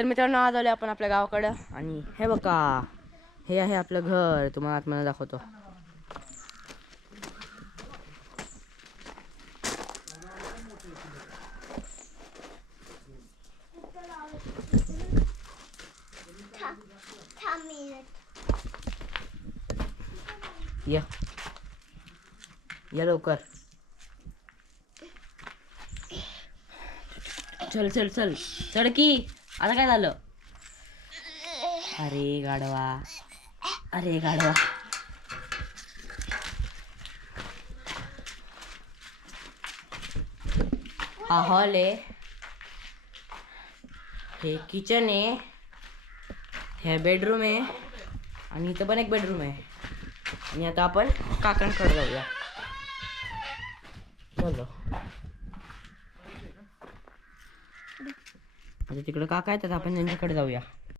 तर मित्रांनो आज आलो आपण आपल्या गावाकडं आणि हे बघा हे आहे आपलं घर. तुम्हाला आतमध्ये दाखवतो. या लवकर. चल चल चल चढ की. आता काय झालं? अरे गाढवा, अरे गाढवा. हा हॉल आहे, हे किचन आहे, हे बेडरूम आहे आणि इथं पण एक बेडरूम आहे. आणि आता आपण काकांकडे जाऊया. चलो आता तिकडे काका आहेत, आपण त्यांच्याकडे जाऊया.